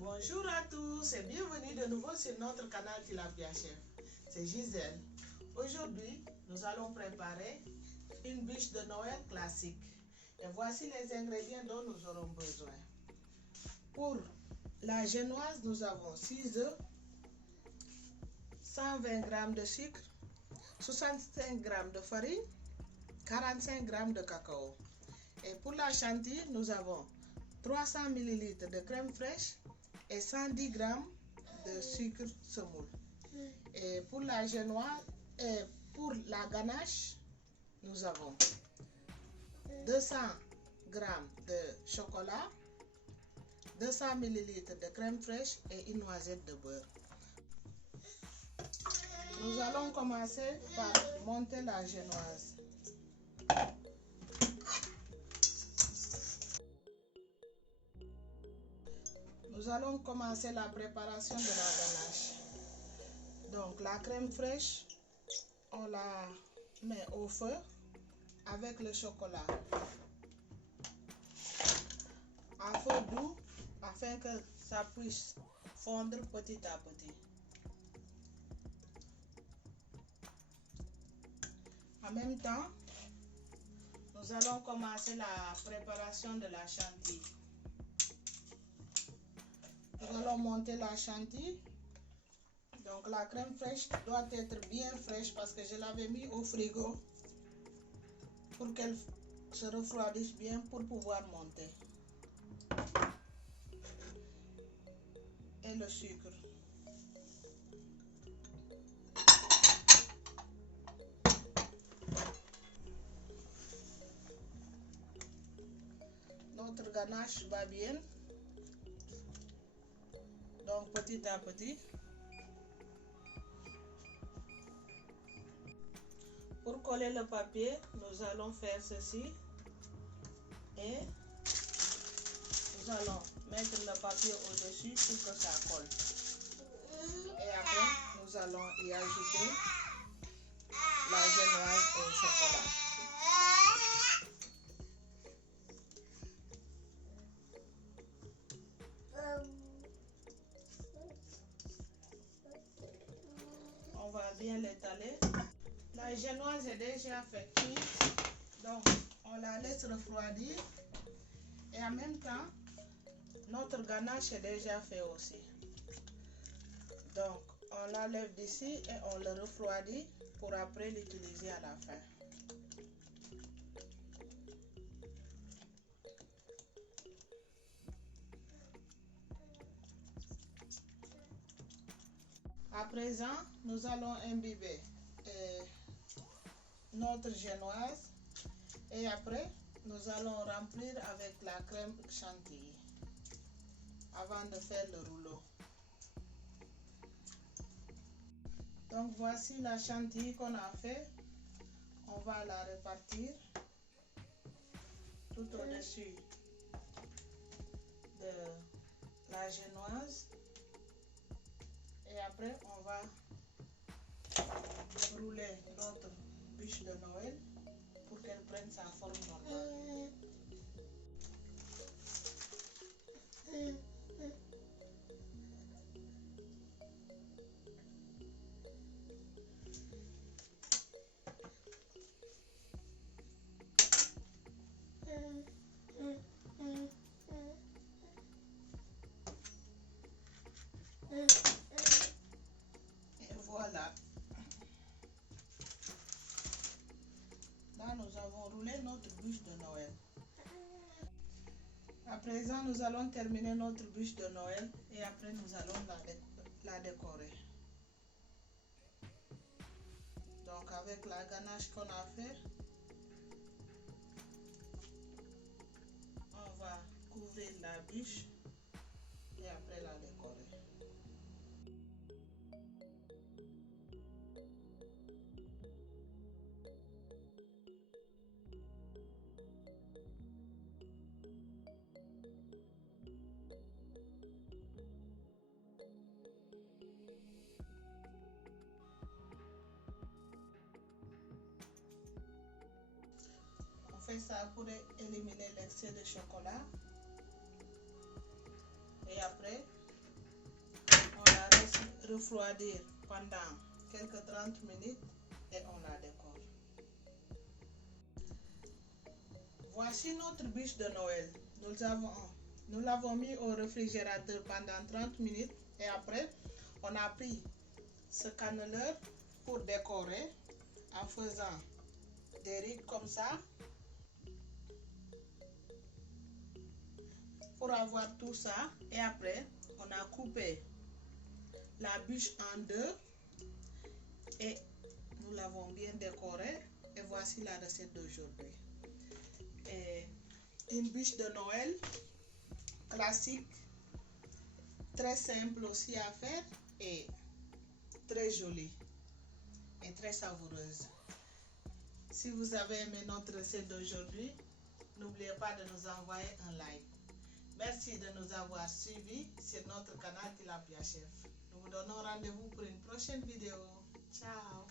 Bonjour à tous et bienvenue de nouveau sur notre canal Tilapia Chef. C'est Gisèle. Aujourd'hui, nous allons préparer une bûche de Noël classique. Et voici les ingrédients dont nous aurons besoin. Pour la génoise, nous avons 6 œufs, 120 g de sucre, 65 g de farine, 45 g de cacao. Et pour la chantilly, nous avons 300 ml de crème fraîche et 110 g de sucre semoule. Et pour la génoise et pour la ganache, nous avons 200 g de chocolat, 200 ml de crème fraîche et une noisette de beurre. Nous allons commencer par monter la génoise. Nous allons commencer la préparation de la ganache. Donc la crème fraîche, on la met au feu avec le chocolat à feu doux afin que ça puisse fondre petit à petit. En même temps, nous allons commencer la préparation de la chantilly. Nous allons monter la chantilly. Donc la crème fraîche doit être bien fraîche parce que je l'avais mis au frigo pour qu'elle se refroidisse bien pour pouvoir monter. Et le sucre. Notre ganache va bien. Donc petit à petit. Pour coller le papier, nous allons faire ceci. Et nous allons mettre le papier au-dessus pour que ça colle. Et après, nous allons y ajouter la génoise au chocolat. On va bien l'étaler. La génoise est déjà fait cuire, donc on la laisse refroidir. Et en même temps, notre ganache est déjà fait aussi. Donc on l'enlève d'ici et on le refroidit pour après l'utiliser à la fin. À présent, nous allons imbiber notre génoise et après, nous allons remplir avec la crème chantilly avant de faire le rouleau. Donc voici la chantilly qu'on a fait. On va la répartir tout au-dessus de la génoise. Et après, on va rouler notre bûche de Noël pour qu'elle prenne sa forme normale. Et voilà. Là, nous avons roulé notre bûche de Noël. À présent, nous allons terminer notre bûche de Noël et après, nous allons la décorer. Donc, avec la ganache qu'on a fait, on va couvrir la bûche et après la décorer. On fait ça pour éliminer l'excès de chocolat. Et après, refroidir pendant quelques 30 minutes et on la décore. Voici notre bûche de Noël. Nous l'avons mis au réfrigérateur pendant 30 minutes et après, on a pris ce canneleur pour décorer en faisant des rides comme ça pour avoir tout ça. Et après, on a coupé la bûche en deux et nous l'avons bien décorée. Et voici la recette d'aujourd'hui. Une bûche de Noël classique, très simple aussi à faire et très jolie et très savoureuse. Si vous avez aimé notre recette d'aujourd'hui, n'oubliez pas de nous envoyer un like. Merci de nous avoir suivis sur notre canal Tilapia Chef. Nous vous donnons rendez-vous pour une prochaine vidéo. Ciao!